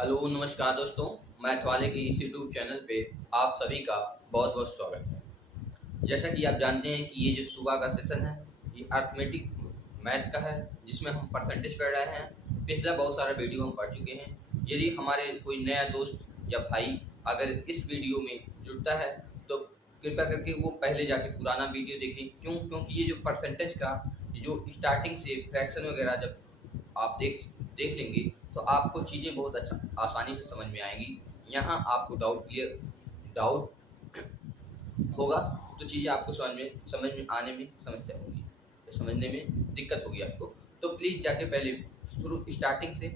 Hello नमस्कार दोस्तों। Math वाले के इस यूट्यूब चैनल पे आप सभी का बहुत बहुत स्वागत है। जैसा कि आप जानते हैं कि ये जो सुबह का सेशन है ये अर्थमेटिक मैथ का है, जिसमें हम परसेंटेज पढ़ रहे हैं। पिछला बहुत सारा वीडियो हम पढ़ चुके हैं। यदि हमारे कोई नया दोस्त या भाई अगर इस वीडियो में जुड़ता है तो कृपया करके वो पहले जाके पुराना वीडियो देखें। क्योंकि ये जो परसेंटेज का जो स्टार्टिंग से फ्रैक्शन वगैरह जब आप देख लेंगे तो आपको चीज़ें बहुत अच्छा आसानी से समझ में आएंगी। यहाँ आपको डाउट होगा तो चीज़ें आपको समझ में आने में समस्या होगी, तो समझने में दिक्कत होगी आपको। तो प्लीज़ जाके पहले शुरू स्टार्टिंग से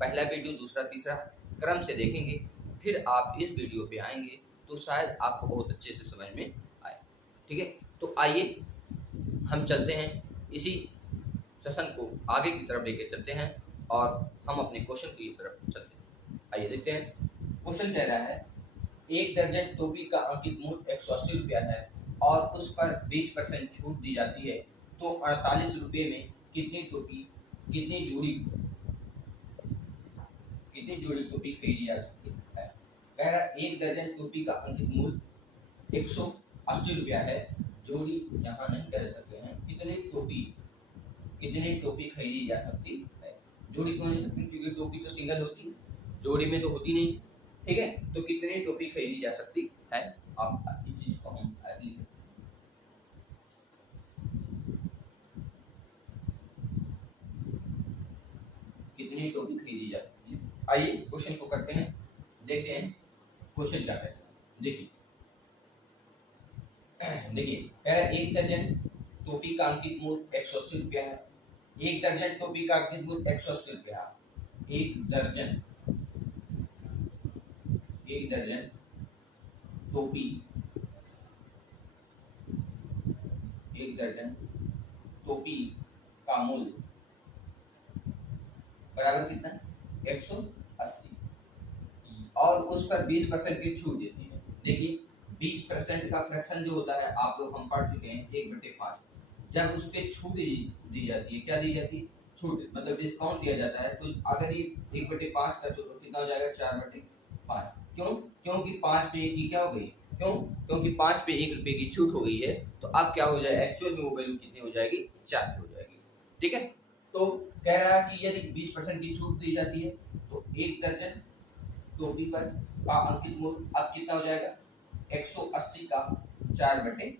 पहला वीडियो दूसरा तीसरा क्रम से देखेंगे, फिर आप इस वीडियो पे आएंगे तो शायद आपको बहुत अच्छे से समझ में आए। ठीक है, तो आइए हम चलते हैं, इसी सेशन को आगे की तरफ लेके चलते हैं और हम अपने क्वेश्चन की तरफ चलते हैं। आइए देखते हैं। क्वेश्चन कह रहा है एक दर्जन टोपी का अंकित मूल्य 180 रुपया है और उस पर 20% छूट दी जाती है, तो 48 रुपये में कितनी जोड़ी कितनी जोड़ी टोपी खरीदी जा सकती है। कह रहा है एक दर्जन टोपी का अंकित मूल्य 180 रुपया है, जोड़ी यहाँ नहीं कर सकते हैं, कितनी टोपी खरीदी जा सकती है। जोड़ी क्यों नहीं सकती, क्योंकि टोपी तो सिंगल होती है, जोड़ी में तो होती नहीं। ठीक है, तो कितनी टोपी खरीदी जा सकती है। आप इस चीज को हम लिख सकते हैं, कितनी टोपी खरीदी जा सकती है। आइए क्वेश्चन को करते हैं, देखते हैं क्वेश्चन क्या कहता है। देखिए कह रहा है एक दर्जन टोपी का अंकित मूल्य 180 रुपया है। एक दर्जन टोपी का अंकित मूल्य 180 रुपया। एक दर्जन टोपी एक दर्जन टोपी का मूल्य बराबर कितना है, 180, और उस पर 20% की छूट देती है। देखिए 20% का फ्रैक्शन जो होता है आप लोग हम पढ़ चुके हैं 1/5। जब उस पर छूट दी जाती है, क्या दी जाती है, छूट मतलब डिस्काउंट दिया जाता है, तो अगर ये 1/5 का तो कितना हो जाएगा, 4/5। क्यों, क्योंकि 5 पे 1 की क्या हो गई, क्योंकि 5 पे 1 रुपए की छूट हो गई है, तो अब क्या हो जाएगा, एक्चुअल में वो वैल्यू कितनी हो जाएगी, 4 हो जाएगी। ठीक है, तो कह रहा है कि यदि 20% की छूट दी जाती है तो एक दर्जन टोपी पर का अंकित मूल्य अब कितना हो जाएगा, 180 का 4/5।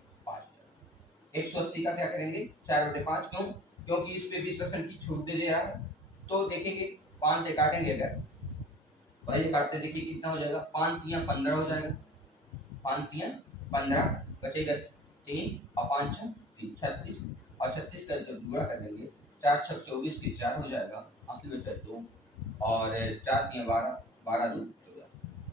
180 का क्या करेंगे, 4/5। क्यों, क्योंकि इस पे 20% की छूट दे रहा है। तो देखेंगे 5 से काटेंगे, अगर भाई काटते देखिए कितना हो जाएगा, 5 तियां 15 हो जाएगा, 5 तियां 15 बचेगा 3 और 5 6 36, और 36 का जब गुणा कर देंगे 4 6 24 के 4 हो जाएगा, आखिर बचा 2 और 4 तियां 12 12 2 14,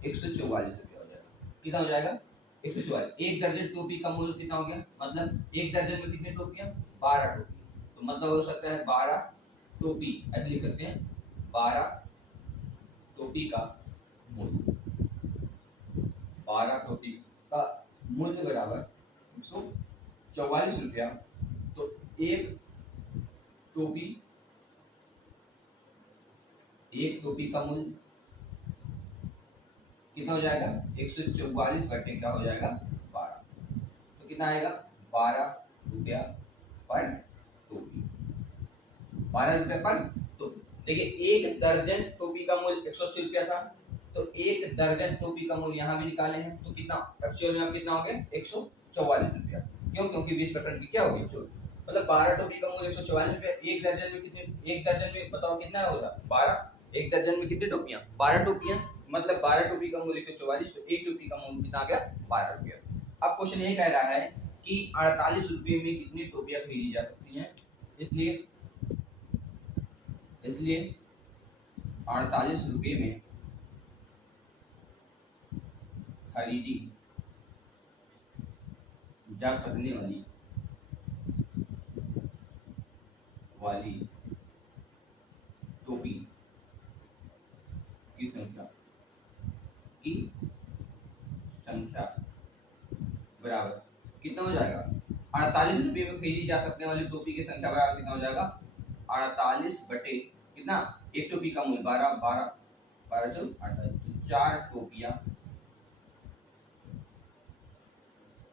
144 रुपया हो जाएगा। कितना हो जाएगा, 144। एक दर्जन टोपी का मूल्य कितना हो गया, मतलब एक दर्जन में कितनी टोपियां, 12 टोपी। तो मतलब हो सकता है 12 टोपी, ऐसे लिख सकते हैं 12 टोपी का मूल्य, 12 टोपी का मूल्य बराबर 144 रुपया। तो एक टोपी का मूल्य कितना हो जाएगा, 144 बटे क्या हो जाएगा, 12। तो कितना आएगा, 12 रुपया पर टोपी, 12 रुपया पर टोपी। देखिए एक दर्जन टोपी का मूल्य 180 रुपया था, तो एक दर्जन टोपी का मूल्य यहाँ भी निकाले हैं, तो कितना एक्चुअल में कितना हो गया, 144 रुपया। क्यों, क्योंकि 20% की क्या होगी छूट, मतलब 12 टोपी का मूल्य 144 रुपया। एक दर्जन में कितने, एक दर्जन में बताओ कितना होगा, 12। एक दर्जन में कितनी टोपियां, 12 टोपियां, मतलब 12 टोपी का मूल्य 144, तो एक टोपी का मूल्य कितना आ गया, 12 रुपया। अब क्वेश्चन ये कह रहा है कि 48 रुपये में कितनी टोपियां खरीदी जा सकती हैं। इसलिए 48 रुपये में खरीदी जा सकने वाली टोपी की संख्या बराबर कितना हो जाएगा, 48 रुपये में खरीदी जा सकने वाली टोपी की संख्या बराबर कितना हो जाएगा, 48 बटे कितना, एक टोपी का मूल्य 12, 12 चौक 48, तो 4 टोपियां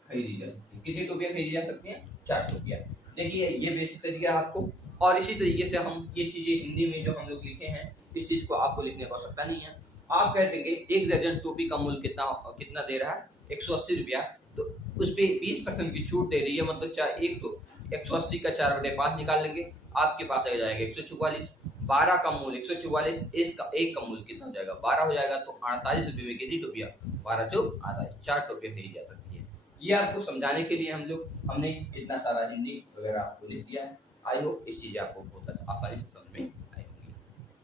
खरीदी जा सकती है। कितनी टोपियां खरीदी जा सकती हैं? 4 टोपियां। देखिए ये बेसिक तरीका है आपको, और इसी तरीके से हम ये चीजें हिंदी में जो हम लोग लिखे हैं इस चीज को आपको लिखने की आवश्यकता नहीं है। आप कह देंगे एक दर्जन टोपी का मूल्य कितना कितना दे रहा है? 180 रुपया, तो उस पर 20% की छूट दे रही है, मतलब चाहे एक तो 180 का 4/5 निकाल लेंगे, आपके पास आ जाएगा 144। 12 का मूल्य 144, इसका एक का मूल्य कितना हो जाएगा? 12 हो जाएगा, तो 48 रुपये में कितनी टोपियां? 12 चौक 48, 4 टोपियां खरीदी जा सकती है। ये आपको समझाने के लिए हमने इतना सारा हिंदी वगैरह आपको लिख दिया है। आई होप इस चीजें आपको बहुत आसानी से समझ में आई होंगी।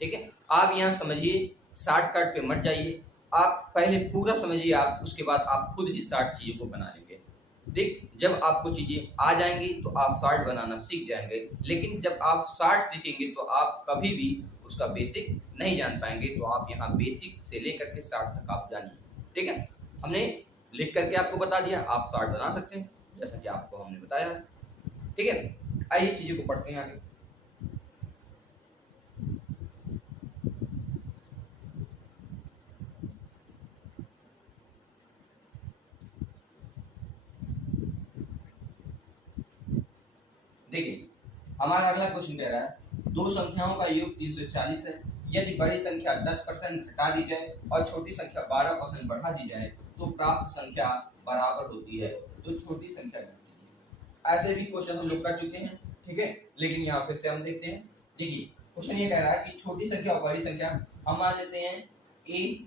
ठीक है, आप यहाँ समझिए, शॉर्टकट पे मत जाइए, आप पहले पूरा समझिए, आप उसके बाद आप खुद ही शॉर्ट चीजों को बना लेंगे। ठीक, जब आपको चीजें आ जाएंगी तो आप शॉर्ट बनाना सीख जाएंगे, लेकिन जब आप शॉर्ट सीखेंगे तो आप कभी भी उसका बेसिक नहीं जान पाएंगे। तो आप यहाँ बेसिक से लेकर के शॉर्ट तक आप जानिए। ठीक है, हमने लिख करके आपको बता दिया, आप शॉर्ट बना सकते हैं जैसा कि आपको हमने बताया। ठीक है, आइए चीजों को पढ़ते हैं आगे। देखिए हमारा अगला क्वेश्चन कह रहा है दो संख्याओं का योग 340 है। यदि बड़ी संख्या 10% घटा दी जाए और छोटी संख्या 12% बढ़ा दी जाए तो प्राप्त संख्या बराबर होती है, तो छोटी संख्या घट कीजिए। ऐसे भी क्वेश्चन हम लोग कर चुके हैं। ठीक है, लेकिन यहाँ फिर से हम देखते हैं। देखिए क्वेश्चन ये कह रहा है कि छोटी संख्या और बड़ी संख्या हम मान लेते हैं ए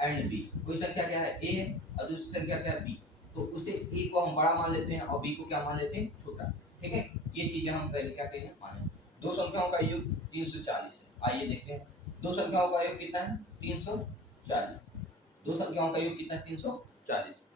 एंड बी। कोई संख्या क्या है? ए है, और दूसरी संख्या क्या है? बी। तो उसे ए को हम बड़ा मान लेते हैं और बी को क्या मान लेते हैं? छोटा। ठीक है, ये चीजें हम पहले क्या कहेंगे? माने दो संख्याओं का योग 340 है। आइए देखते हैं दो संख्याओं का योग कितना है? 340। दो संख्याओं का योग कितना है? 340।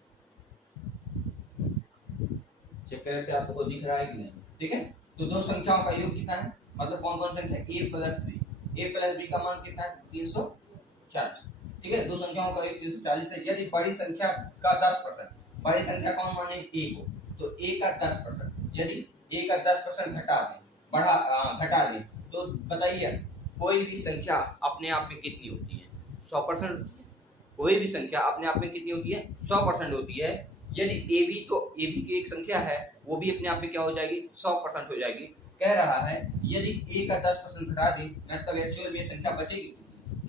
चेक कर लेते हैं आपको दिख रहा है कि नहीं। ठीक है, तो दो संख्याओं का योग कितना है? मतलब कौन कौन संख्या? ए प्लस बी। ए प्लस बी का मान कितना है? 340। ठीक है, दो संख्याओं का योग 340 है। यदि बड़ी संख्या का 10%, बड़ी संख्या कौन माने? ए को, तो ए का 10%, यदि ए का 10% घटा दें, घटा दें, तो बताइए कोई भी संख्या अपने आप में कितनी होती है? 100% होती है। कोई भी संख्या अपने आप में कितनी होती है? 100% होती है। यदि ए बी, तो ए बी की एक संख्या है, वो भी अपने आप में क्या हो जाएगी? 100% हो जाएगी। कह रहा है यदि ए का 10% घटा दें, मतलब एक्चुअल में संख्या बचेगी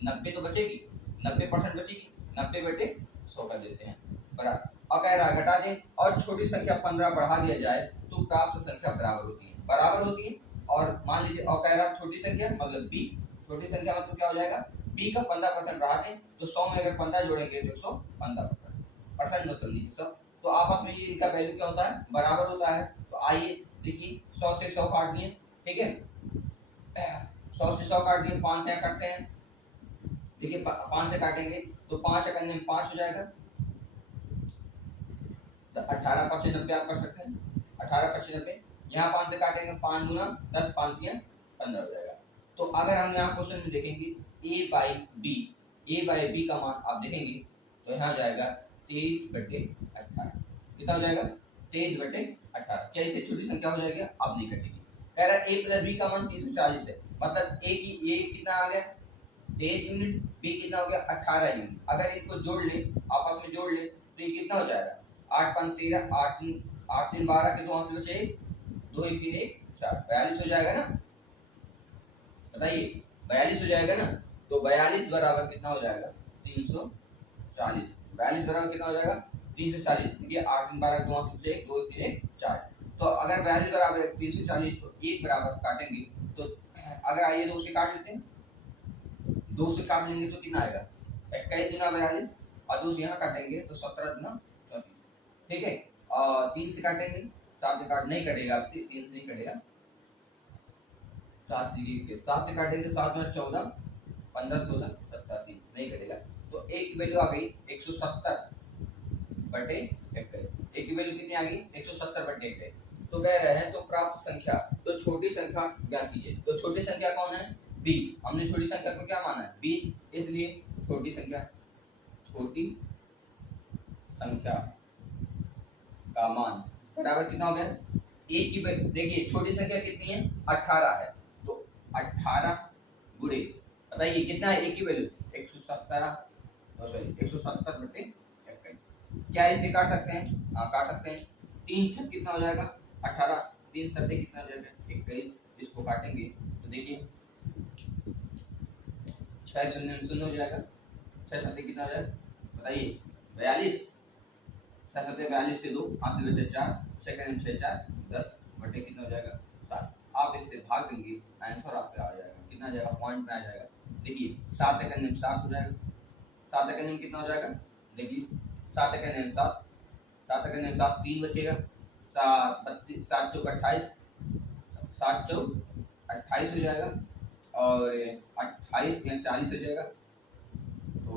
90, तो बचेगी 90% बचेगी। 90/100 कर देते हैं बराबर। और कह रहा है घटा दें और छोटी संख्या 15 बढ़ा दिया जाए तो प्राप्त संख्या बराबर होती है, बराबर होती है। और मान लीजिए, और कह रहा है छोटी संख्या मतलब बी, छोटी संख्या मतलब क्या हो जाएगा? बी का 15% बढ़ा दें तो 100 में अगर 15 जोड़ेंगे तो 115% मतलब नीचे 100, तो आपस में ये इनका वैल्यू क्या होता है? बराबर होता है। तो आइए देखिए 100 से 100 काट दिए। ठीक है, 100 से 100 काट दिए, 5 से यहाँ काटते हैं। देखिए 5 से काटेंगे तो 5 करने में 5 हो जाएगा, तो 18 5 से 90 आप कर सकते हैं। 18 5 से 90, यहाँ 5 से काटेंगे 5 गुना 10, 5 दिया 15 हो जाएगा। तो अगर हम यहाँ क्वेश्चन में देखेंगे ए बाई बी का मान आप देखेंगे तो यहाँ जाएगा 23/18। कितना हो जाएगा? 23/18। क्या इससे छोटी संख्या हो जाएगी? अब नहीं कटेगी। कह रहा है ए प्लस बी का मान 340 है, मतलब ए कितना आ गया? 23 यूनिट, बी कितना हो गया? 18 यूनिट। अगर इनको जोड़ ले, आपस में जोड़ ले, तो ये कितना हो जाएगा? 8 5 13, 8 3 12 के 2 अंक बचे, 2 1 3 1 4, 42 हो जाएगा ना? बताइए 42 हो जाएगा ना? तो 42 बराबर कितना हो जाएगा? 340। 42 बराबर कितना हो जाएगा? 340। देखिए 8 3 12 के 2 अंक बचे, 2 1 3 1 4। तो अगर 42 बराबर है 340, तो 1 बराबर काटेंगे तो अगर आइए 2 से काट लेते हैं, 2 से काट लेंगे तो कितना आएगा? 21 गुना 42, और 2 से यहाँ काटेंगे तो 17 गुना 34। ठीक है, और 3 से काटेंगे, 7 से काट नहीं कटेगा, 3 से नहीं कटेगा, 7 से काटेंगे, 7 गुना 14, 15 16 17 3 नहीं कटेगा। तो एक की वैल्यू आ गई 170/21। एक की वैल्यू कितनी आ गई? 170/21। तो कह रहे हैं तो प्राप्त संख्या, तो छोटी संख्या ज्ञात कीजिए। तो छोटी संख्या कौन है? बी। हमने छोटी संख्या को क्या माना है? बी, इसलिए छोटी संख्या का मान बराबर कितना हो गया? एक की देखिए छोटी संख्या कितनी है? 18 है, तो 18 गुणे, बताइए कितना है? एक की वैल्यू 170/21। क्या इसे काट सकते हैं? हाँ काट सकते हैं। 3 छक कितना हो जाएगा? 18। 3 सत्ते कितना हो जाएगा? 21। इसको काटेंगे तो देखिए 6 शून्य शून्य हो जाएगा। 6 सत्ते कितना हो जाएगा बताइए? 42। 6 सत्ते 42 के 2 हाथ में बचे 4, 6 का 6 4 10 बटे कितना हो जाएगा? 7। आप इससे भाग देंगे आंसर आपका आ जाएगा कितना जाएगा? पॉइंट में आ जाएगा। देखिए 7 का 7 हो जाएगा। 7 का कितना हो जाएगा? देखिए 7 का 7, 7 का 7 3 बचेगा। 7 चौक 28, 7 चौक 28 हो जाएगा और 28 या 40 हो जाएगा तो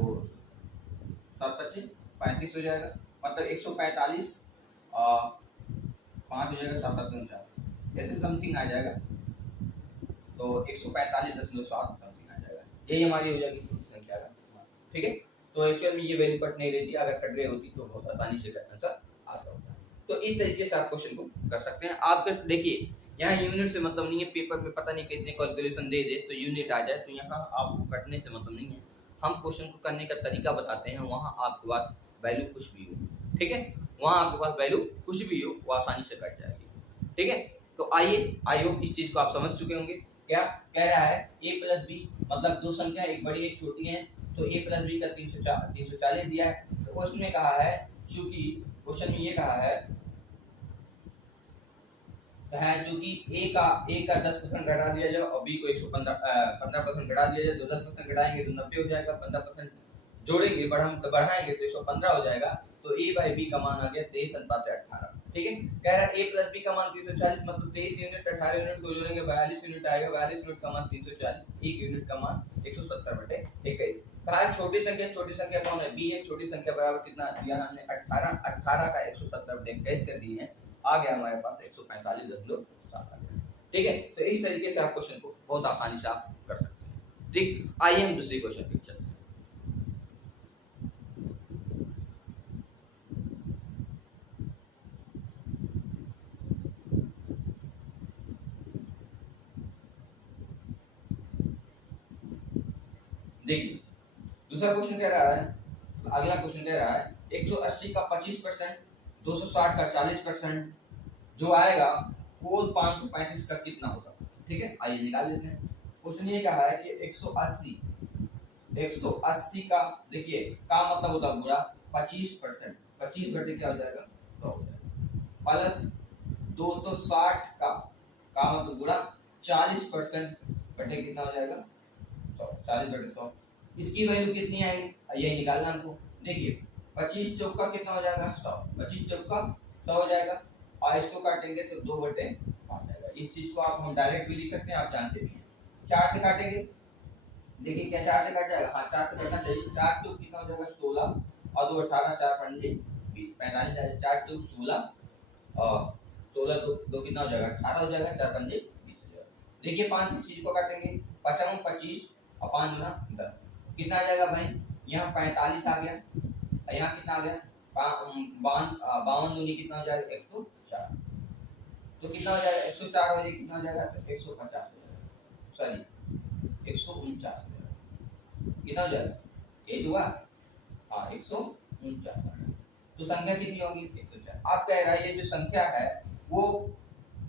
7 25 35 हो जाएगा। मतलब 145 5 हो जाएगा। 7 7 49 ऐसे समथिंग आ जाएगा तो 145.7 समथिंग आ जाएगा। यही हमारी हो जाएगी छोटी संख्या का। ठीक है तो एक्चुअल में ये वैल्यू कट नहीं रहती, अगर कट गई होती तो बहुत आसानी से आंसर आता होता। तो इस तरीके से आप क्वेश्चन को कर सकते हैं। आप देखिए यहाँ यूनिट से मतलब नहीं है, पेपर में पता नहीं कितने कैलकुलेशन दे दे तो यूनिट आ जाए, तो यहाँ आपको कटने से मतलब नहीं है। हम क्वेश्चन को करने का तरीका बताते हैं, वहाँ आपके पास वैल्यू कुछ भी हो, ठीक है, वहाँ आपके पास वैल्यू कुछ भी हो वो आसानी से कट जाएगी। ठीक है तो आइए, आई होप इस चीज को आप समझ चुके होंगे। क्या कह रहा है? a प्लस बी मतलब दो संख्या एक बड़ी एक छोटी है, तो a प्लस बी का 340 दिया है। तो उसमें कहा है, चूंकि क्वेश्चन में ये कहा है चूंकि a का 10% घटा दिया जाए और b को 15% घटा दिया जाए, तो 10% घटाएंगे तो 90 हो जाएगा, 15% जोड़ेंगे बढ़ाएंगे तो 115 हो जाएगा। तो a बाई b का मान आ गया 23:18। ठीक है कह रहा है a प्लस b का मान 340 मतलब 23 यूनिट 18 यूनिट को जोड़ेंगे 42 यूनिट आएगा। 42 यूनिट का मान 340, 1 यूनिट का मान 170/21। कहा छोटी संख्या कौन है? b है। छोटी संख्या बराबर कितना दिया हमने? 18 का 170/21 कर दिए हैं, आ गया हमारे पास 145.7 आ गया। ठीक है तो इस तरीके से आप क्वेश्चन को बहुत आसानी से आप कर सकते हैं। ठीक आइए हम दूसरे क्वेश्चन पे चलते हैं। देखिए दूसरा क्वेश्चन कह रहा है, अगला क्वेश्चन कह रहा है 180 का 25%, 260 का 40% जो आएगा वो 535 का कितना होगा? ठीक है आइए निकाल लेते हैं। क्वेश्चन ये कहा है कि 180 का देखिए का मतलब होता है पूरा 25%, 25 बटे क्या हो जाएगा? 100 हो जाएगा, प्लस 260 का मतलब पूरा 40% बटे कितना हो जाएगा? 100, 40/100। इसकी वैल्यू कितनी आएगी यही निकालना हमको। देखिए 25 चौक का कितना हो जाएगा? 100। 25 चौक का 100 हो जाएगा और इसको काटेंगे तो 2/5 आएगा। इस चीज को आप हम डायरेक्ट भी लिख सकते हैं, आप जानते भी हैं। 4 से काटेंगे, देखिए क्या 4 से कट जाएगा? हाँ 4 से कटना चाहिए। 4 चौक कितना हो जाएगा? 16 और 2 18, 4 पंजे 20, 45 जाएगा। 4 चौक 16 और 16 दो कितना हो जाएगा? 18 हो जाएगा, 4 पंजे 20 हो जाएगा। देखिए 5 इस चीज को काटेंगे, 55 25 और 5 गुना 10 कितना आ जाएगा भाई? यहाँ 45 आ गया और यहाँ कितना आ गया? 52 दूनी कितना हो जाएगा? 104। तो कितना हो जाएगा? 104 बजे कितना हो जाएगा? 150 हो जाएगा, सॉरी 149 कितना हो जाएगा? ये हुआ हाँ 149। तो संख्या कितनी होगी? 104। आप कह रहा है ये जो संख्या है वो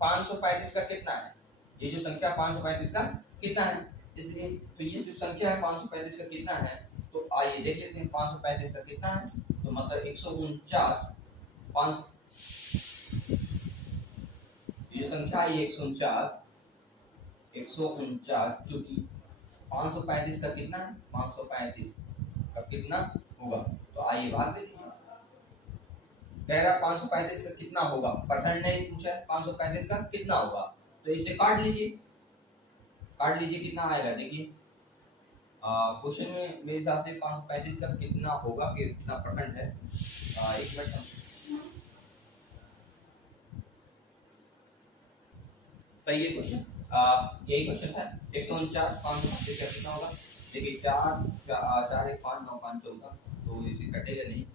535 का कितना है? ये जो संख्या 535 का कितना है? इसलिए तो ये जो संख्या है 535 का कितना है, तो आइए देख लेते हैं 535 का कितना है। तो मतलब 149 5 ये संख्या है 149 चूंकि 535 का कितना है? 535 का कितना होगा? तो आइए भाग दे दीजिए। कह रहा 535 का कितना होगा, परसेंट नहीं पूछा है, 535 का कितना होगा तो इसे काट लीजिए कितना आएगा। देखिए क्वेश्चन में मेरे हिसाब से 535 का कितना होगा, कितना परसेंट है, एक मिनट सही है क्वेश्चन, यही क्वेश्चन है। 149 535 का कितना होगा? देखिए 4 4 1 5 9 5 14, तो इसे कटेगा नहीं।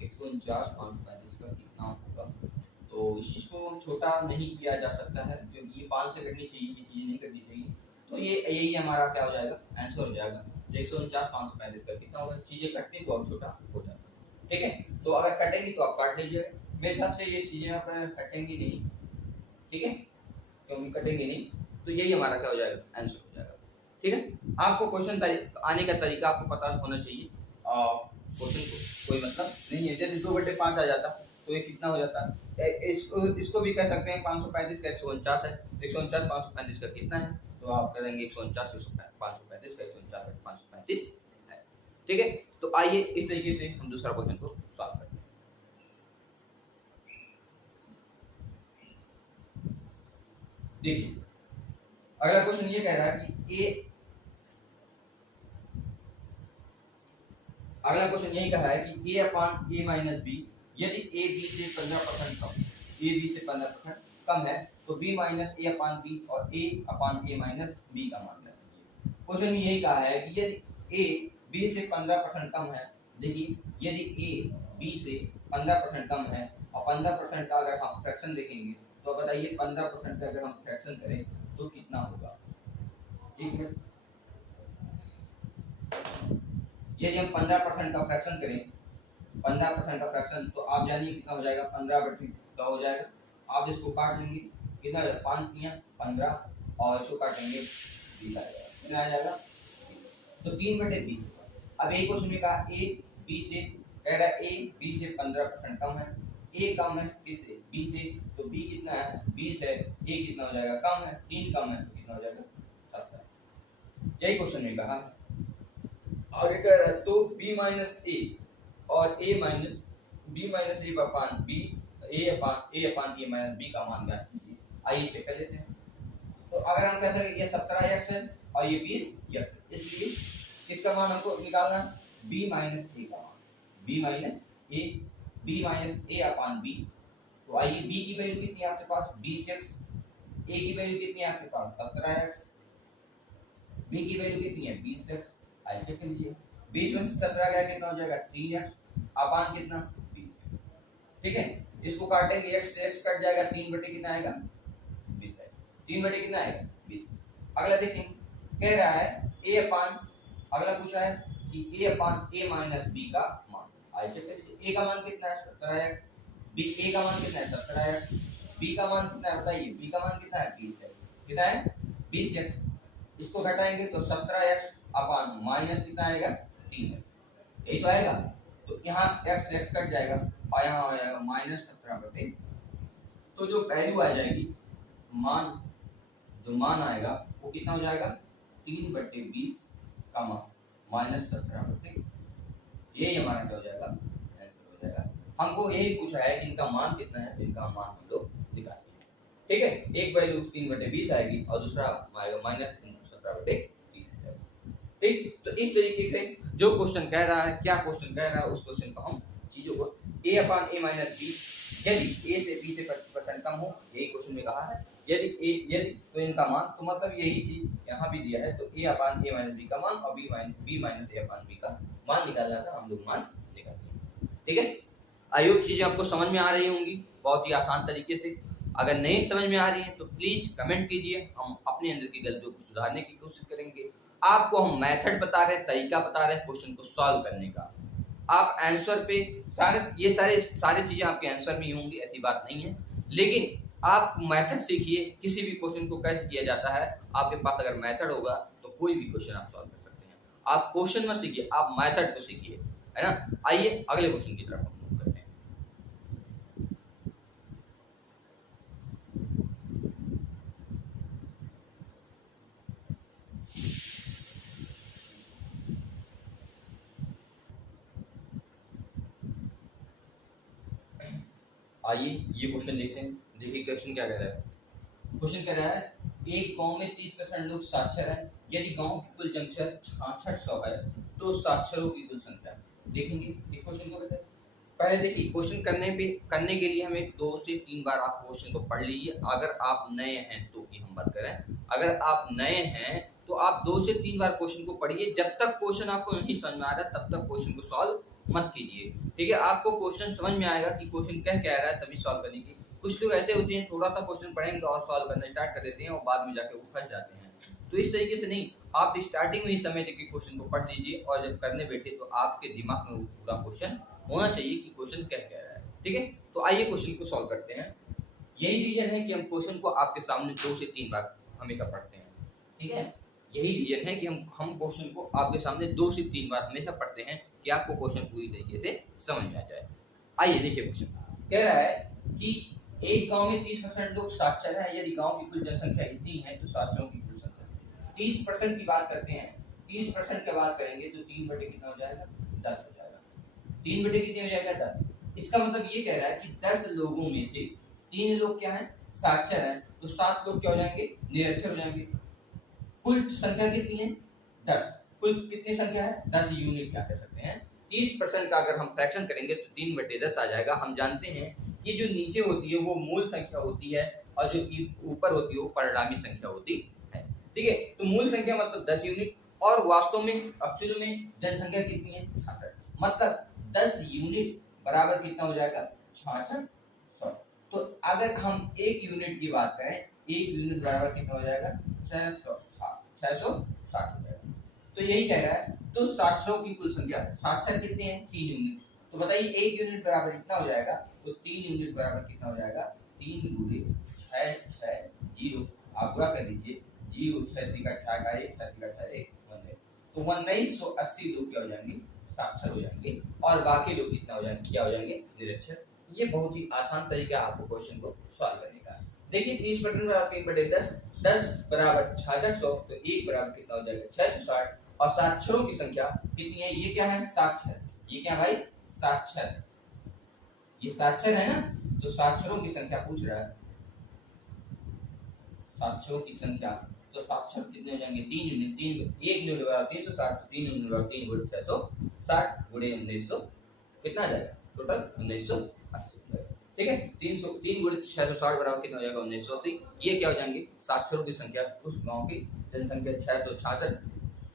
149 535 का कितना होगा? तो इस चीज को छोटा नहीं किया जा सकता है क्योंकि ये 5 से कटनी चाहिए, ये चीजें नहीं करनी चाहिए। तो ये यही हमारा क्या हो जाएगा? आंसर हो जाएगा। तो 149 535 का कितना होगा, चीजें कटनी तो और छोटा हो जाता है। ठीक है, तो अगर कटेंगी तो आप काट लीजिए, मेरे हिसाब से ये चीजें आप कटेंगी नहीं, ठीक है, क्योंकि कटेंगे नहीं, तो यही हमारा क्या हो जाएगा, आंसर हो जाएगा। ठीक है, आपको क्वेश्चन आने का तरीका आपको पता होना चाहिए, क्वेश्चन को कोई मतलब नहीं है, जैसे 2/5 आ जाता तो ये कितना हो जाता है, इसको भी कह सकते हैं 535 का 149 है, 149 535 का कितना है, तो आप करेंगे 149 535 का 149 535 है। ठीक है, तो आइए इस तरीके से हम दूसरा क्वेश्चन को सॉल्व करते हैं। देखिए अगला क्वेश्चन ये कह रहा है कि अगला क्वेश्चन यही कहा है कि a upon a minus b, यदि a b से 15% कम, a b से 15% कम है तो b minus a upon b और a upon a minus b का मान लीजिए। क्वेश्चन में यही कहा है कि यदि a b से 15% कम है, देखिए यदि a b से 15% कम है और 15% का अगर हम फ्रैक्शन देखेंगे तो बताइए 15% का अगर हम फ्रैक्शन करें तो कितना होगा। एक मिनट, यदि हम 15% का फ्रैक्शन करें, 15% का फ्रैक्शन, तो आप जानिए कितना हो जाएगा, 15/100 हो जाएगा। आप इसको काट लेंगे, कितना हो जाएगा, 5 या 15 और इसको काटेंगे 20 आ जाएगा, कितना आ जाएगा, तो 3/20। अब एक क्वेश्चन में कहा ए बी से, कह रहा है ए बी से 15% कम है, ए कम है किससे, बी से, तो बी कितना है 20 है, ए कितना हो जाएगा, कम है, 3 कम है, तो कितना हो जाएगा 17। यही क्वेश्चन में कहा। आगे कह रहा है तो b माइनस ए और a minus b minus A upon b, a upon A minus b का मान ज्ञात कीजिए। आइए चेक कर लेते हैं। तो अगर हम कहते हैं ये 17x है और ये 20x है, इसलिए इसका मान हमको निकालना b माइनस ए का मान, b माइनस ए अपान b। तो आइए b की वैल्यू कितनी है आपके पास 20x, a की वैल्यू कितनी है आपके पास 17x, b की वैल्यू कितनी है 20x। आइए चेक कर लीजिए, 20 में से 17 गया कितना हो जाएगा 3x अपान कितना 20x। ठीक है, इसको काटेंगे x से x कट जाएगा, 3 बटे कितना आएगा 20 है, 3 बटे कितना आएगा 20। अगला देखें, कह रहा है a अपान, अगला पूछा है कि a upon a minus b का मान। आइए चेक कर लीजिए, a का मान कितना है 17x, b a का मान कितना है 17x, b का मान कितना है बताइए, b का मान कितना है 20x, कितना है 20x। इसको घटाएंगे तो 17x अपान माइनस कितना आएगा 3 है, यही तो आएगा। तो यहाँ x से x कट जाएगा और यहाँ आ जाएगा -17/, तो जो वैल्यू आ जाएगी, मान जो मान आएगा वो कितना हो जाएगा 3/20 का मान -17/, यही हमारा क्या हो जाएगा आंसर हो जाएगा। हमको यही पूछा है कि इनका मान कितना है, इनका मान हम लोग निकालेंगे। ठीक है, एक वैल्यू 3/20 आएगी और दूसरा आएगा -17/3। ठीक, तो इस तरीके से जो क्वेश्चन कह रहा है, क्या क्वेश्चन कह रहा है, उस क्वेश्चन को हम चीजों को a upon a minus b, यदि a से b से 25% कम हो, यही क्वेश्चन में कहा है, यदि तो इनका मान, तो मतलब यही चीज यहाँ भी दिया है, तो a upon a minus b का मान और b minus a upon b का मान निकालना था, हम लोग मान निकालते हैं। ठीक है, आई होप चीजें आपको समझ में आ रही होंगी बहुत ही आसान तरीके से। अगर नहीं समझ में आ रही है तो प्लीज कमेंट कीजिए, हम अपने अंदर की गलतियों को सुधारने की कोशिश करेंगे। आपको हम मेथड बता रहे हैं, तरीका बता रहे हैं क्वेश्चन को सॉल्व करने का। आप आंसर पे ये सारी चीजें आपके आंसर में ही होंगी, ऐसी बात नहीं है, लेकिन आप मेथड सीखिए, किसी भी क्वेश्चन को कैसे किया जाता है। आपके पास अगर मेथड होगा तो कोई भी क्वेश्चन आप सॉल्व कर सकते हैं। आप क्वेश्चन मत सीखिए, आप मेथड को सीखिए, है ना। आइए अगले क्वेश्चन की तरफ हम मूव करते हैं। आइए ये क्वेश्चन देखते हैं। देखिए क्वेश्चन क्या कह रहा है। क्वेश्चन कह रहा है एक गांव में 30% लोग साक्षर हैं, यदि गांव की कुल जनसंख्या 6600 है तो साक्षरों की कुल संख्या। देखेंगे इस क्वेश्चन को कैसे। पहले देखिए क्वेश्चन करने के लिए हमें 2 से 3 बार आप क्वेश्चन को पढ़ लीजिए। अगर आप नए हैं तो की हम बात करें, अगर आप नए हैं तो आप 2 से 3 बार क्वेश्चन को पढ़िए। जब तक क्वेश्चन आपको नहीं समझ में आ रहा तब तक क्वेश्चन को सॉल्व मत कीजिए। ठीक है, आपको क्वेश्चन समझ में आएगा कि क्वेश्चन क्या कह रहा है तभी सॉल्व करने की। कुछ लोग ऐसे होते हैं थोड़ा सा क्वेश्चन पढ़ेंगे और सॉल्व करना स्टार्ट कर देते हैं और बाद में जाके वो फंस जाते हैं। तो तो इस तरीके से नहीं, आप स्टार्टिंग में ही समय देके क्वेश्चन को पढ़ लीजिए और जब करने बैठे तो आपके दिमाग में वो पूरा क्वेश्चन होना चाहिए कि क्वेश्चन क्या कह रहा है। ठीक है, तो आइए क्वेश्चन को सॉल्व करते हैं। यही रीजन है कि हम क्वेश्चन को आपके सामने 2 से 3 बार हमेशा पढ़ते हैं। ठीक है, यही रीजन है कि हम क्वेश्चन को आपके सामने 2 से 3 बार हमेशा पढ़ते हैं कि आपको क्वेश्चन पूरी तरीके से समझ में आ जाए। आइए देखिए, क्वेश्चन कह रहा है कि एक गांव में 30% लोग साक्षर हैं। यदि गांव की कुल जनसंख्या इतनी है तो साक्षरों की कुल संख्या 30% की बात करते हैं। 30% की बात करेंगे तो 3 बटे कितना हो जाएगा, 10 हो जाएगा। 3 बटे कितने हो जाएगा, 10। इसका मतलब ये कह रहा है कि 10 लोगों में से 3 लोग क्या हैं, साक्षर हैं, तो 7 लोग क्या हो जाएंगे, निरक्षर हो जाएंगे। कुल संख्या कितनी है, 10। कुल कितनी संख्या है, 10 यूनिट क्या कह सकते हैं। 30% का अगर हम फ्रैक्शन करेंगे तो 3 बटे 10 आ जाएगा। हम जानते हैं कि जो नीचे होती है वो मूल संख्या होती है और जो ऊपर होती है वो परिणामी संख्या होती है। ठीक है, तो मूल संख्या मतलब 10 यूनिट और वास्तव में एक्चुअली में जनसंख्या कितनी है, 66। मतलब 10 यूनिट बराबर कितना हो जाएगा, 6600। तो अगर हम 1 यूनिट की बात करें, 1 यूनिट बराबर कितना हो जाएगा, 660 हो जाएगा। तो यही कह रहा है। तो साक्षरों की कुल संख्या, साक्षर कितने हैं, 3 यूनिट। तो बताइए 1 यूनिट बराबर कितना हो जाएगा, तो 3 यूनिट बराबर कितना हो जाएगा, 3 गुणे 660। आप गुणा कर लीजिए, 0 6 3 का 18 1 6 3 का 18 1 19। तो 1980 लोग क्या हो जाएंगे, साक्षर हो जाएंगे और बाकी लोग कितना हो जाएंगे, क्या हो जाएंगे, निरक्षर। ये बहुत ही आसान तरीका है आपको क्वेश्चन को सॉल्व करने का। देखिए 30% बराबर 3 बटे 10, 10 बराबर 6600, तो 1 बराबर कितना हो जाएगा, 660। और साक्षरों की संख्या कितनी है, ये क्या है, साक्षर। ये क्या भाई, साक्षर। ये साक्षर है ना, तो साक्षरों की संख्या पूछ रहा है, साक्षरों की संख्या। तो साक्षर कितने हो जाएंगे, 3 यूनिट। 1 यूनिट बराबर 360, 3 यूनिट बराबर 3 गुणे 660 गुणे 1900 कितना आ जाएगा, टोटल 1980। ठीक है, 3 गुणे 660 बराबर कितना हो जाएगा, 1980। ये क्या हो जाएंगे, साक्षरों की संख्या। उस गांव की जनसंख्या 666,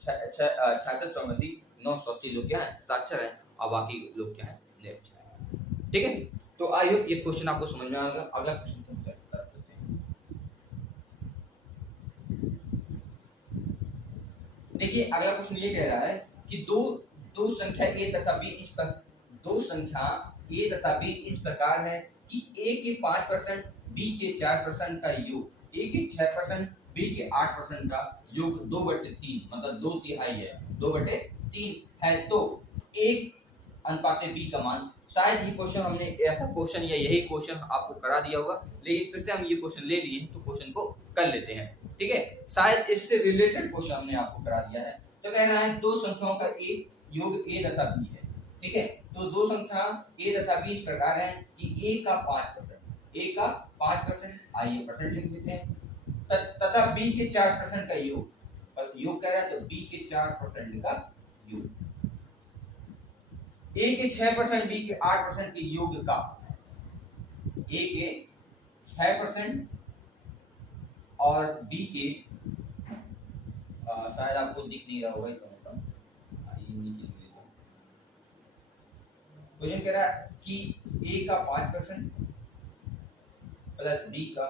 66 980 लोग क्या है, साक्षर है और बाकी लोग क्या है, निरक्षर। ठीक है, तो आई होप ये क्वेश्चन आपको समझ में आएगा। अगला क्वेश्चन देखिए, अगला क्वेश्चन ये कह रहा है कि दो संख्या a तथा b इस पर दो संख्या a तथा b इस प्रकार है कि a के 5%, b के 4% का योग, a के 6%, b के 8% का योग 2/3 मतलब 2/3 है, 2/3 है। तो एक अनुपात b का मान, शायद ये क्वेश्चन हमने ऐसा क्वेश्चन या यही क्वेश्चन आपको करा दिया होगा, लेकिन फिर से हम ये क्वेश्चन ले लिए तो क्वेश्चन को कर लेते हैं। ठीक है, शायद इससे रिलेटेड क्वेश्चन हमने आपको करा दिया है। तो कह रहा है दो संख्याओं का योग a तथा b है। ठीक है, तो दो संख्या a तथा b इस प्रकार है कि a का 5%, आइए परसेंट लिख लेते हैं, तथा b के 4% का योग कह रहा है, तो b के 4% का योग, a के 6%, b के 8% के योग का, a के 6% और b के शायद आपको दिख नहीं रहा होगा, क्वेश्चन कह रहा है कि a का 5% प्लस b का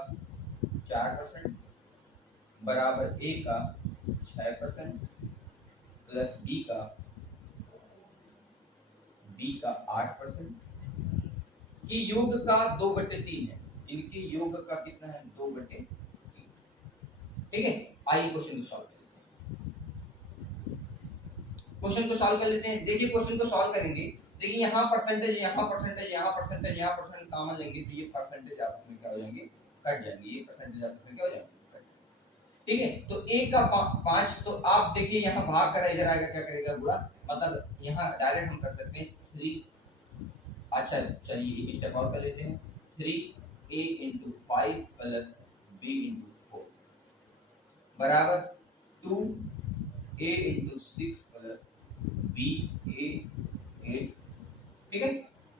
4% बराबर a का 6% प्लस b का 8% की योग का 2/3 है। इनके योग का कितना है, 2/3। ठीक है, आइए क्वेश्चन को सॉल्व कर लेते हैं। देखिए क्वेश्चन को सॉल्व करेंगे, देखिए यहाँ परसेंटेज, यहाँ परसेंटेज, यहाँ परसेंटेज, यहाँ परसेंटेज कॉमन लेंगे तो ये परसेंटेज आपस में क्या हो जाएंगे, कट जाएंगे। ये परसेंटेज आपस में क्या हो जाएंगे, ठीक है। तो a का 5, तो आप देखिए यहाँ भाग कर इधर आएगा, क्या करेगा, गुणा। मतलब यहाँ डायरेक्ट हम कर सकते हैं 3। अच्छा चलिए एक स्टेप और कर लेते हैं, 3a × 5 प्लस b × 4 बराबर 2a × 6 प्लस b a 8। ठीक है,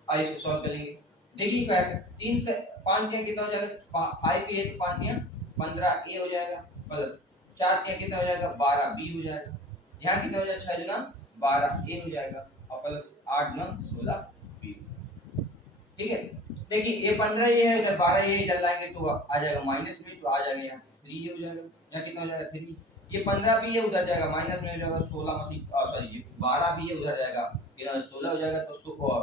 आइए इसको सॉल्व करेंगे। देखिए क्या है, 3 से 5 दिया कितना हो जाएगा, 5 पे है तो 5 दिया 15a हो जाएगा, प्लस 4 दिया कितना हो जाएगा, 12b हो जाएगा। यहाँ कितना हो जाएगा, 6 गुना 12a हो जाएगा और प्लस 8 गुना 16b। ठीक है, देखिए ये 15 ये है, इधर 12 ये इधर लाएंगे तो आ जाएगा माइनस में, तो आ जाएगा यहाँ 3 ये हो जाएगा, यहाँ कितना हो जाएगा 3, ये 15 भी है उधर जाएगा, माइनस में हो जाएगा 16 में सॉरी ये 12 भी है उधर जाएगा, कितना 16 हो जाएगा, तो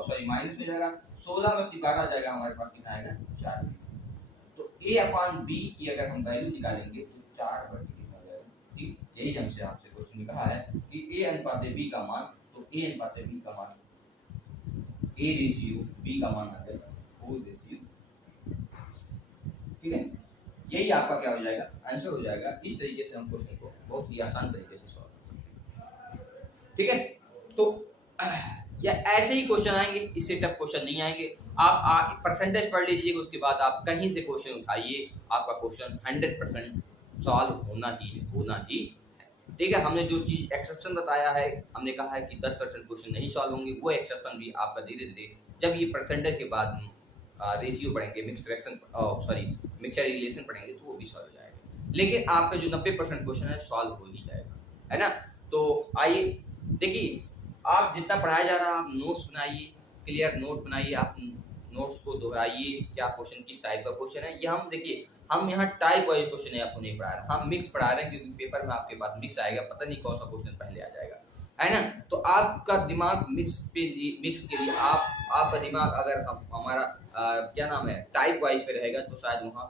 सॉरी माइनस में जाएगा 16 में से 12 जाएगा, हमारे पास कितना आएगा 4। तो a अपॉन b की अगर हम वैल्यू निकालेंगे तो 4 बटे कितना हो जाएगा, ठीक। यही हमसे आपसे क्वेश्चन में कहा है कि a अनुपात b का मान, तो a अनुपात b का मान a रेशियो b का मान आ जाएगा 4 रेशियो, ठीक है। यही आपका क्या हो जाएगा, आंसर हो जाएगा। इस तरीके से हम क्वेश्चन को बहुत ही आसान तरीके से सॉल्व कर सकते हैं, ठीक है। तो या ऐसे ही क्वेश्चन आएंगे, इससे टफ क्वेश्चन नहीं आएंगे। आप परसेंटेज पढ़ लीजिएगा, उसके बाद आप कहीं से क्वेश्चन उठाइए, आपका क्वेश्चन 100% सॉल्व होना ही है, ठीक है। हमने जो चीज एक्सेप्शन बताया है, हमने कहा है कि 10% क्वेश्चन नहीं सॉल्व होंगे, वो एक्सेप्शन भी आपका धीरे धीरे जब ये परसेंटेज के बाद रेशियो पढ़ेंगे, mix fraction sorry mixture relation पढ़ेंगे, तो वो भी सॉल्व हो जाएगा। लेकिन आपका जो 90% क्वेश्चन है सॉल्व हो ही जाएगा, है ना। तो आइए देखिए, आप जितना पढ़ाया जा रहा है आप नोट्स बनाइए, क्लियर नोट बनाइए, आप नोट्स को दोहराइए, क्या क्वेश्चन किस टाइप का क्वेश्चन है। ये हम देखिए, हम यहाँ टाइप वाइज क्वेश्चन है आपको नहीं पढ़ा रहे, हम मिक्स पढ़ा रहे हैं, क्योंकि पेपर में आपके पास मिक्स आएगा, पता नहीं कौन सा क्वेश्चन पहले आ जाएगा, है ना। तो आपका दिमाग मिक्स के लिए आपका दिमाग अगर हमारा क्या नाम है टाइप वाइज पे रहेगा, तो शायद वहाँ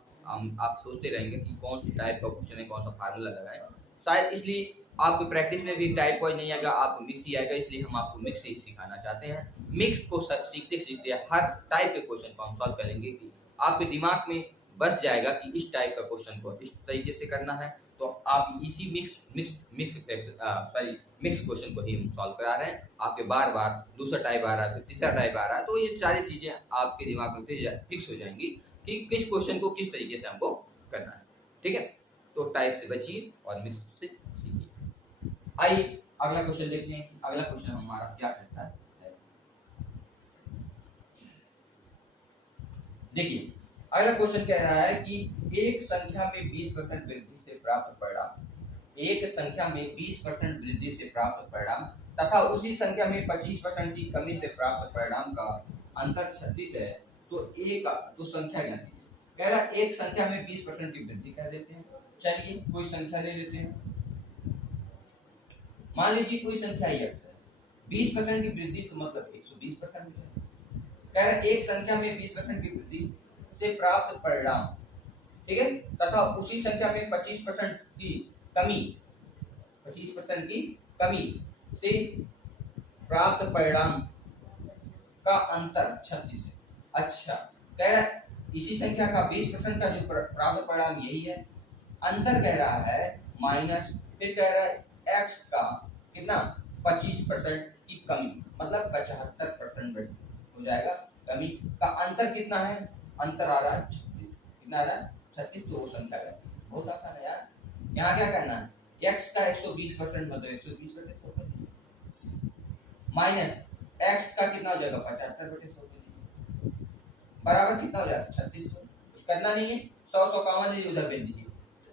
आप सोचते रहेंगे कि कौन सी टाइप का क्वेश्चन है, कौन सा फार्मूला लगाएं, शायद इसलिए आपकी प्रैक्टिस में भी टाइप वाइज नहीं आएगा, आपको मिक्स ही आएगा। इसलिए हम आपको मिक्स ही सिखाना चाहते हैं। मिक्स को सीखते सीखते हर टाइप के क्वेश्चन को हम सॉल्व करेंगे कि आपके दिमाग में बस जाएगा कि इस टाइप का क्वेश्चन को इस तरीके से करना है, तो आप इसी मिक्स क्वेश्चन को ही हम सॉल्व करा रहे हैं। आपके बार बार दूसरा टाइप आ रहा है, फिर तीसरा टाइप आ रहा है, तो ये सारी चीजें आपके दिमाग में फिर फिक्स हो जाएंगी कि किस क्वेश्चन को किस तरीके से हमको करना है, ठीक है। तो टाइप से बचिए और मिक्स से सीखिए। आइए अगला क्वेश्चन देखते हैं। अगला क्वेश्चन हमारा क्या कहता है, देखिए अगला क्वेश्चन कह रहा है कि एक संख्या में 20% वृद्धि से प्राप्त परिणाम, एक संख्या में 20% वृद्धि से प्राप्त परिणाम तथा उसी संख्या में 25% की कमी से प्राप्त परिणाम का अंतर 36 है, तो संख्या ज्ञात कीजिए। कह रहा है एक संख्या में 20% की वृद्धि कर देते हैं। चलिए कोई संख्या ले लेते हैं, मान लीजिए कोई संख्या x है, 20% की वृद्धि तो मतलब 120% है। कह रहा है एक संख्या में 20% की वृद्धि से प्राप्त परिणाम, ठीक है, तथा उसी संख्या में 25% की कमी, 25% की कमी से प्राप्त परिणाम का अंतर 36 है। अच्छा, कह रहा है इसी संख्या का 20% का जो प्राप्त परिणाम यही है, अंतर कह रहा है माइनस, फिर कह रहा है x का कितना 25% की कमी, मतलब 75% हो जाएगा कमी का अंतर कितना है, अंतर आ रहा है 36, कितना आ रहा है 36, तो वो संख्या है। बहुत आसान है यार, यहाँ क्या करना है, x का 120% मतलब 120/100 माइनस x का कितना हो जाएगा 75/100 बराबर कितना हो जाएगा 3600। कुछ करना नहीं है, 100 कॉमन लीजिए, उधर भेज दीजिए।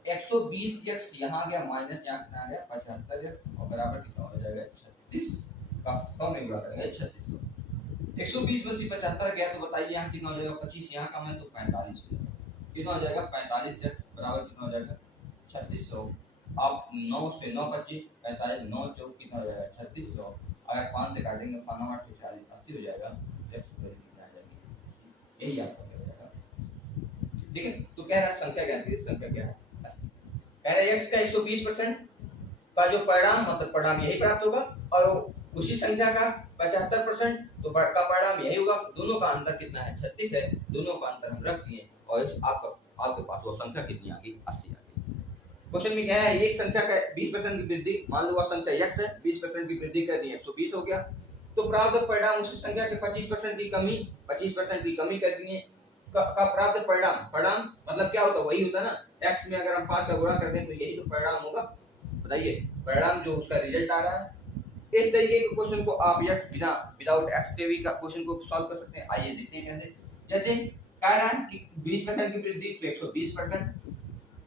120x यहाँ गया माइनस यहाँ कितना आ गया 75x और बराबर कितना हो जाएगा 36 का 100 में गुणा करेंगे 3600। 120 में से 75 गया तो बताइए यहाँ कितना हो जाएगा, 25 यहाँ कम है तो 45 हो जाएगा, कितना हो जाएगा 45x बराबर कितना हो जाएगा 3600। आप 9 पे 9 25 45 9 चौक कितना हो जाएगा 3600, अगर 5 से काटेंगे 5 9 8 40 80 हो जाएगा, x की वैल्यू कितना आ जाएगी, यही आपका क्या हो जाएगा, ठीक है। तो कह रहा है संख्या ज्ञात कीजिए, संख्या क्या है 80। कह रहा है x का 120% का जो परिणाम मतलब परिणाम यही प्राप्त होगा, और उसी संख्या का 75% तो का परिणाम यही होगा। दोनों का अंतर कितना है 36 है, दोनों का अंतर हम रख दिए और इस आपके पास वो संख्या कितनी आ गई 80 आ गई। क्वेश्चन में क्या है, एक संख्या का 20% की वृद्धि, मान लो वह संख्या x है, 20% की वृद्धि कर दी 120 हो गया, तो प्राप्त परिणाम उसी संख्या के 25% की कमी, 25% की कमी कर दिए का प्राप्त परिणाम मतलब क्या होता है, वही होता है ना, x में अगर हम 5 का गुणा कर दें तो यही तो परिणाम होगा। बताइए परिणाम जो उसका रिजल्ट आ रहा है। इस तरीके के क्वेश्चन को आप यस विदाउट एक्स के भी का क्वेश्चन को सॉल्व कर सकते हैं। आइए देखते हैं कैसे। जैसे कह रहा है कि 20% की वृद्धि तो 120%,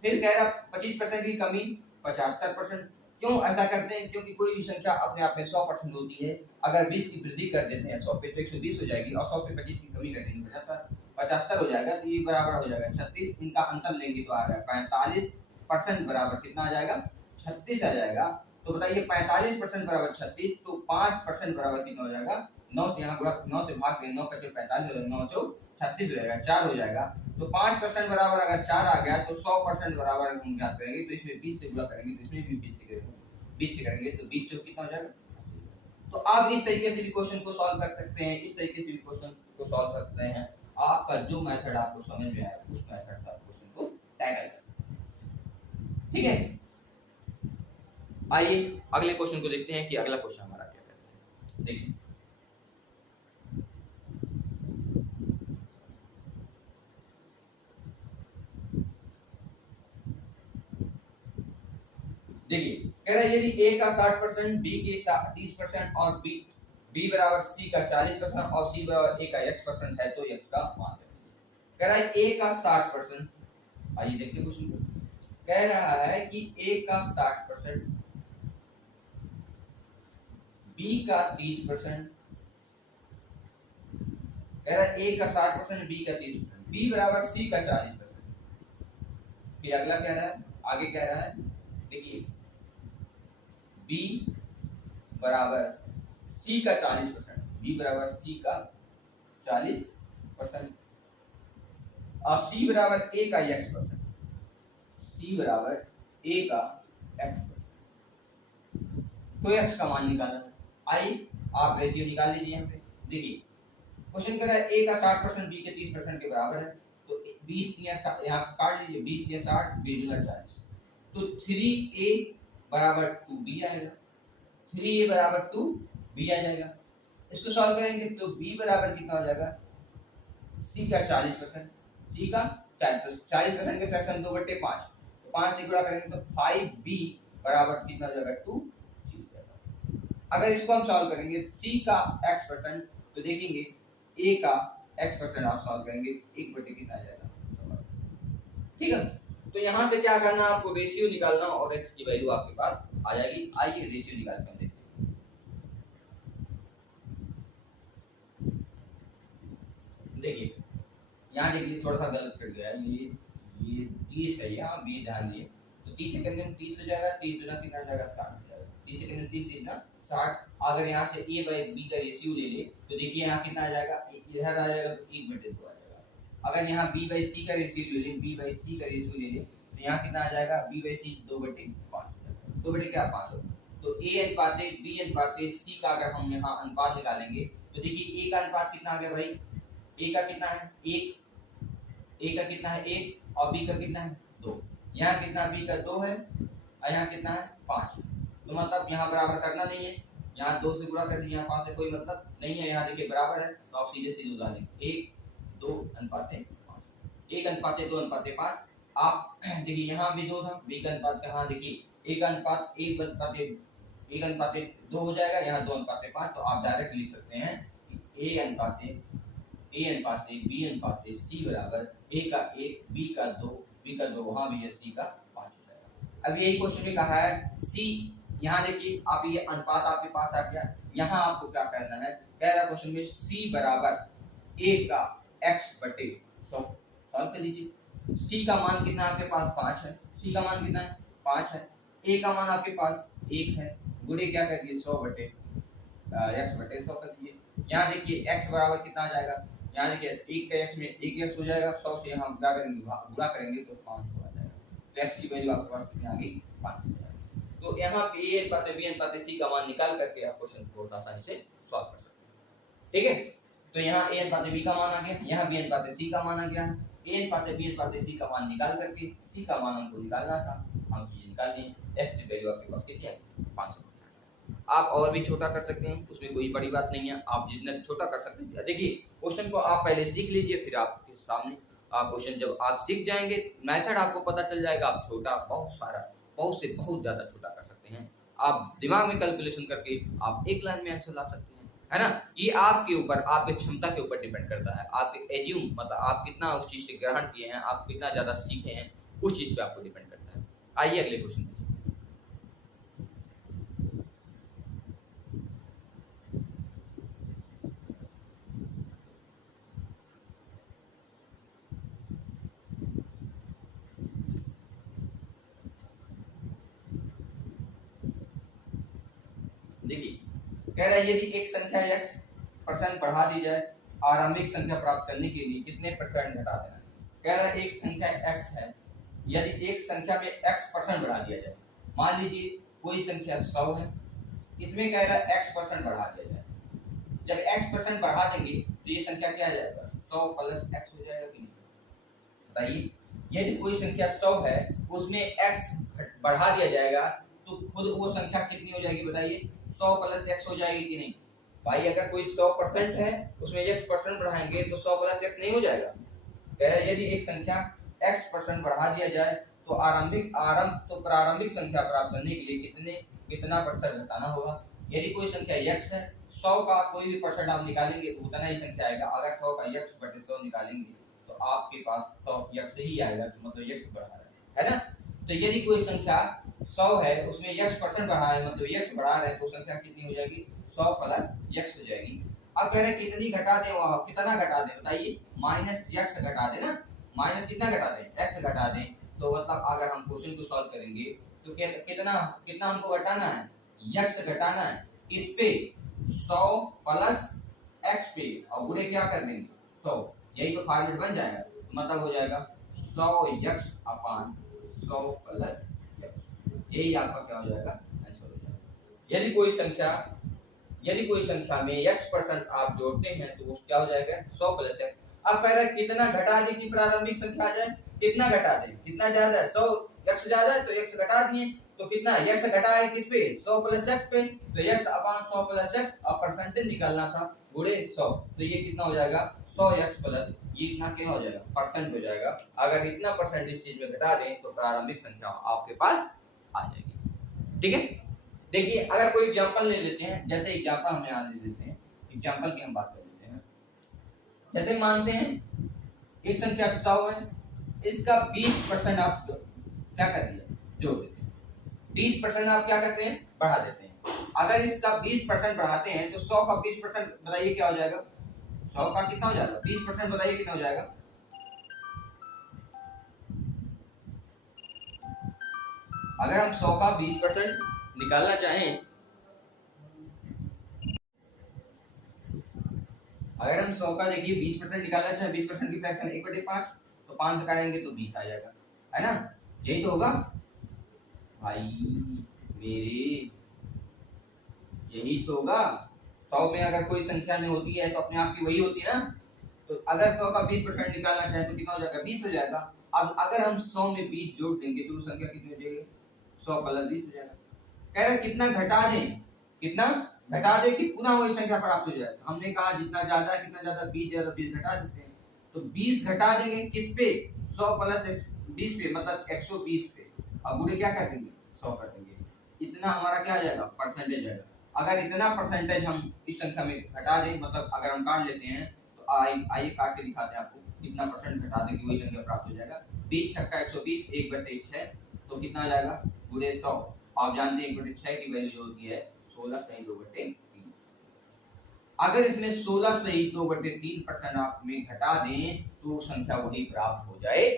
फिर कह रहा 25% की कमी 75%। क्यों ऐसा करते हैं, क्योंकि कोई भी संख्या अपने आप में 100% होती है, अगर 20 की वृद्धि कर देते हैं 100 पे तो 120 हो जाएगी, और 100 पे 25 की कमी कर देंगे 75 हो जाएगा, तो ये बराबर हो जाएगा 36। इनका अंतर लेंगे तो आ रहा है 45% बराबर कितना आ जाएगा 36 आ जाएगा, तो बताइए 45% बराबर 36, तो 5% बराबर कितना हो जाएगा, 9 से यहाँ गुणा, 9 से भाग दें, 9 पचे 45 हो जाएगा, 9 चौ 36 हो जाएगा, 4 हो जाएगा। तो 5% बराबर अगर 4 आ गया तो 100% बराबर हम ज्ञात करेंगे, तो इसमें 20 से गुणा करेंगे, तो इसमें भी 20 से करेंगे, तो 20 चौक कितना हो जाएगा। तो आप इस तरीके से भी क्वेश्चन को सॉल्व कर सकते हैं, इस तरीके से भी क्वेश्चन को सॉल्व कर सकते हैं। आपका जो मेथड आपको समझ में आए उस मेथड से आप क्वेश्चन को टैकल कर सकते हैं। ठीक है, आइए अगले क्वेश्चन को देखते हैं कि अगला क्वेश्चन हमारा क्या कहता है। देखिए देखिए कह रहा है यदि ए का 60%, बी के 30% और बी बराबर सी का 40% और सी बराबर ए का x% है, तो x का मान कह रहा है ए का 60%। आइए देखते हैं क्वेश्चन को। कह रहा है कि ए का 60%, बी का 30%, कह रहा है ए का 60%, बी का 30%, बी बराबर सी का 40%। फिर अगला कह रहा है, आगे कह रहा है देखिए बी बराबर सी का 40%, बी बराबर सी का 40% और सी बराबर ए का x%, सी बराबर ए का x%, तो x का मान निकालना है। आइए आप रेशियो निकाल लीजिए। यहाँ पे देखिए क्वेश्चन कर रहा है ए का 60%, बी के 30% के बराबर है, तो 20 यहाँ काट लीजिए, 20 या 60, 20 गुना 40, तो 3a बराबर 2b आएगा, 3a बराबर 2b आ जाएगा। इसको सॉल्व करेंगे तो b बराबर कितना हो जाएगा, c का 40%, c का 40% के फ्रैक्शन 2/5, तो 5 से गुणा करेंगे तो 5b बराबर कितना हो जाएगा, 2c हो जाएगा। अगर इसको हम सॉल्व करेंगे c का x%, तो देखेंगे a का x% आप सॉल्व करेंगे 1/, कितना आ जाएगा, ठीक है। तो यहाँ से क्या करना, आपको रेशियो निकालना और x की वैल्यू आपके पास आ जाएगी। आइए रेशियो निकाल कर देखते हैं। देखिए यहाँ देखिए थोड़ा सा गलत कर गया है, ये 30 है, यहाँ बी ध्यान दिए, तो 30 से करेंगे 30 हो जाएगा, 30 गुना कितना जाएगा, 60 हो जाएगा, 30 से करेंगे 30 कितना 60। अगर यहाँ से a बाई बी का रेशियो ले ले तो देखिए यहाँ कितना आ जाएगा, इधर आ जाएगा तो 1/2 आ जाएगा। अगर यहाँ b बाई सी का रेशियो ले ले, b बाई सी का रेशियो ले ले तो यहाँ कितना आ जाएगा, b बाई सी 2/5, 2/5 हो। तो a अनुपात b अनुपात c का अगर हम यहाँ अनुपात निकालेंगे तो देखिए a का अनुपात कितना आ गया भाई, a का कितना है 1, a का कितना है 1 और b का कितना है 2, यहाँ कितना b का 2 है और यहाँ कितना है 5 है। तो मतलब यहाँ बराबर करना नहीं है, यहाँ 2 से गुणा कर दिया, यहाँ 5 से कोई मतलब नहीं है, यहाँ देखिए बराबर है तो आप सीधे सीधे उतारेंगे 1 2 अनुपात 5, 1 अनुपात 2 अनुपात 5। आप देखिए यहाँ भी 2 था, b का अनुपात कहाँ देखिए 1 अनुपात 2 हो जाएगा, यहाँ 2 अनुपात 5, तो आप डायरेक्ट लिख सकते हैं कि a अनुपात बी अनुपात सी बराबर a का 1 b का 2 b का 2 वहां भी है c का 5 हो जाएगा। अब यही क्वेश्चन में कहा है c, यहाँ देखिए आप ये अनुपात आपके पास आ गया, यहाँ आपको क्या करना है, कह रहा क्वेश्चन में c बराबर a का x/100 सॉल्व कर लीजिए। c का मान कितना आपके पास 5 है, c का मान कितना है 5 है, a का मान आपके पास 1 है, गुणे क्या कर दिए 100/x/100 कर दिए। यहाँ देखिए x बराबर कितना आ जाएगा, यहाँ देखिए 1 का x में 1x हो जाएगा, 100 से हम गुणा करेंगे तो 500 आ जाएगा, तो x की वैल्यू आपके पास कितनी आ गई 500 आ जाएगी। तो यहाँ पे a अनुपात b अनुपात c का मान निकाल करके आप क्वेश्चन को बहुत आसानी से सॉल्व कर सकते हैं। ठीक है, तो यहाँ a अनुपात b का मान आ गया, यहाँ b अनुपात c का मान आ गया, a अनुपात b अनुपात c का मान निकाल करके c का मान हमको निकालना था, हम चीज निकाल ली, x की वैल्यू आपके पास कितनी है 500। आप और भी छोटा कर सकते हैं, उसमें कोई बड़ी बात नहीं है, आप जितना छोटा कर सकते हैं। देखिए क्वेश्चन को आप पहले सीख लीजिए, फिर आपके सामने क्वेश्चन जब आप सीख जाएंगे मेथड आपको पता चल जाएगा, आप छोटा बहुत से बहुत ज्यादा छोटा कर सकते हैं। आप दिमाग में कैलकुलेशन करके आप एक लाइन में आंसर ला सकते हैं, है ना। ये आपके ऊपर, आपके क्षमता के ऊपर डिपेंड करता है, आपके एज्यूम मतलब आप कितना उस चीज से ग्रहण किए हैं, आप कितना ज्यादा सीखे हैं, उस चीज पे आपको डिपेंड करता है। आइए अगले क्वेश्चन। देखिए कह रहा है यदि एक संख्या x % बढ़ा दी जाए आरंभिक संख्या प्राप्त करने के लिए कितने % घटा देना है। कह रहा है एक संख्या x है, यदि एक संख्या में x% बढ़ा दिया जाए, मान लीजिए कोई संख्या 100 है, इसमें कह रहा है x% बढ़ा दिया जाए। जब x% बढ़ा देंगे तो ये संख्या क्या आ जाएगा, 100 + x हो जाएगा कि नहीं, बताइए। यदि कोई संख्या 100 है उसमें x बढ़ा दिया जाएगा तो खुद वो संख्या कितनी हो जाएगी बताइए, 100 + x हो जाएगी कि नहीं। भाई अगर कोई 100% है उसमें x% बढ़ाएंगे तो 100 + x नहीं हो जाएगा। यदि एक संख्या x% बढ़ा दिया जाए तो प्रारंभिक संख्या प्राप्त करने के लिए कितना % घटाना होगा। यदि कोई संख्या x है, 100 का कोई भी % आप निकालेंगे तो उतना ही संख्या आएगा। अगर 100 का x/100 निकालेंगे तो आपके पास 100 x ही आएगा, तो मतलब x बढ़ा रहा है ना। तो यदि कोई संख्या 100 है उसमें x% बढ़ा है, मतलब x बढ़ा रहे हैं, तो संख्या कितनी हो जाएगी, 100 + x हो जाएगी। अब कह रहे हैं कितनी घटा दें, वहां कितना घटा दें बताइए, -x घटा दें ना, माइनस कितना घटा दें, x घटा दें। तो मतलब अगर हम क्वेश्चन को सॉल्व करेंगे तो कितना हमको घटाना है, x घटाना है, किस पे, 100 + x पे, और गुणे क्या कर देंगे 100, यही तो फॉर्मूला बन जाएगा। मतलब हो जाएगा 100x/100 + x, यही आपका क्या हो जाएगा, आंसर हो जाएगा। यदि कोई संख्या में x% आप जोड़ते हैं तो वो क्या हो जाएगा, 100 + x। अब कह रहा है कितना घटा दें कि प्रारंभिक संख्या आ जाए, कितना घटा दें, कितना ज्यादा है, 100 x ज्यादा है तो x घटा दिए, तो कितना x घटा है किस पे, 100 + x पे, तो x/100 + x, अब परसेंटेज निकालना था, गुणे 100, तो ये कितना हो जाएगा, 100x + ये इतना क्या हो जाएगा, % हो जाएगा। अगर इतना % इस चीज में घटा दें तो प्रारंभिक संख्या आपके पास आ जाएगी। ठीक है, देखिए अगर कोई एग्जांपल ले लेते हैं, जैसे एग्जांपल हम यहाँ ले लेते हैं, एग्जांपल की हम बात कर लेते हैं। जैसे मानते हैं एक संख्या 100 है, इसका 20% आप क्या कर दिया, जोड़ देते हैं, 20% आप क्या करते हैं, बढ़ा देते हैं। अगर इसका 20% बढ़ाते हैं तो 100 का 20% बताइए क्या हो जाएगा, 100 का कितना हो जाएगा, 20% बताइए कितना हो जाएगा। अगर हम 100 का 20% निकालना चाहें, अगर हम 100 का देखिए 20% निकालना चाहें, 20% की फ्रैक्शन 1/5, तो 5 घटाएंगे तो 20 आ जाएगा, है ना, यही तो होगा भाई मेरे, यही तो होगा। 100 में अगर कोई संख्या नहीं होती है तो अपने आप की वही होती है ना। तो अगर 100 का 20% निकालना चाहे तो कितना हो जाएगा, 20 हो जाएगा। अब अगर हम 100 में 20 जोड़ देंगे तो संख्या कितनी हो जाएगी, 100 + 20 हो जाएगा। कह रहे कितना घटा दें, कितना घटा दें कि पुनः वही संख्या प्राप्त हो जाए। हमने कहा जितना ज्यादा है कितना ज्यादा, 20 ज्यादा 20 घटा देते हैं, तो 20 घटा देंगे किस पे, 100 + 20 पे, मतलब 120 पे। अब गुणे क्या कर देंगे, 100 कर देंगे, इतना हमारा क्या आ जाएगा, परसेंटेज आएगा। अगर इतना परसेंटेज हम इस संख्या में घटा दें, मतलब अगर हम काट लेते हैं तो आइए काट के दिखाते हैं आपको, कितना परसेंट घटा दें कि वही संख्या प्राप्त हो जाएगा। 20 × 120, 1/6, तो कितना आ जाएगा, गुणे 100। आप जानते हैं 1/6 की वैल्यू जो होती है 16 सही 2/3। अगर इसमें 16 सही 2/3% आप में घटा दें तो संख्या वही प्राप्त हो जाए।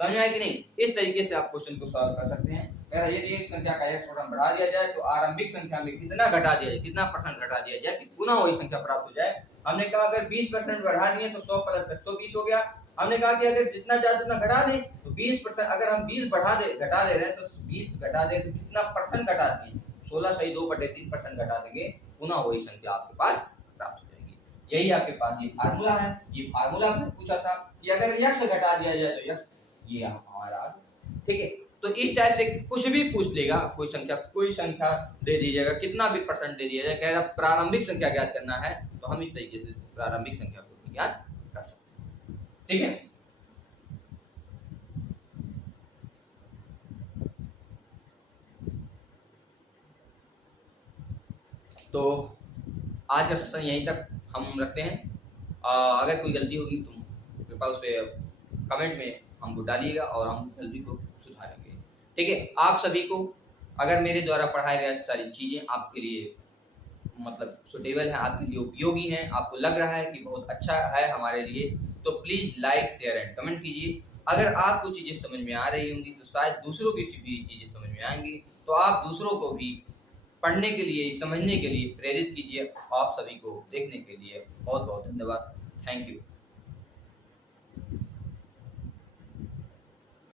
समझ में आया कि नहीं। इस तरीके से आप क्वेश्चन को सॉल्व कर सकते हैं। अगर यदि एक संख्या का x% बढ़ा दिया जाए तो आरंभिक संख्या में कितना घटा दिया जाए, कितना % घटा दिया जाए कि पुनः वही संख्या प्राप्त हो जाए। हमने कहा अगर 20% बढ़ा दिए तो 100 + 120 हो गया। हमने कहा कि अगर जितना ज्यादा उतना घटा दें तो 20%, अगर हम 20 घटा दे रहे हैं तो 20 घटा दे तो कितना % घटा दें, 16 सही 2/3% घटा देंगे, पुनः वही संख्या आपके पास प्राप्त हो जाएगी। यही आपके पास ये फार्मूला है। ये फार्मूला आपने पूछा था कि अगर x घटा दिया जाए तो x, ये हमारा, ठीक है। तो इस टाइप से कुछ भी पूछ लेगा, कोई संख्या दे दीजिएगा, कितना भी % दे दिया जाए, कह रहा प्रारंभिक संख्या ज्ञात करना है, तो हम इस तरीके से प्रारंभिक संख्या को ज्ञात कर सकते हैं। ठीक है, तो आज का सेशन यहीं तक हम रखते हैं। अगर कोई गलती होगी तो कृपया उस पर कमेंट में हमको डालिएगा और हम गलती को सुधारेंगे। ठीक है, आप सभी को अगर मेरे द्वारा पढ़ाए गए सारी चीज़ें आपके लिए मतलब सुटेबल है, आपके लिए उपयोगी हैं, आपको लग रहा है कि बहुत अच्छा है हमारे लिए, तो please like, share and comment कीजिए। अगर आपको चीज़ें समझ में आ रही होंगी तो शायद दूसरों की भी चीज़ें समझ में आएंगी, तो आप दूसरों को भी पढ़ने के लिए, समझने के लिए प्रेरित कीजिए। आप सभी को देखने के लिए बहुत बहुत धन्यवाद। Thank you.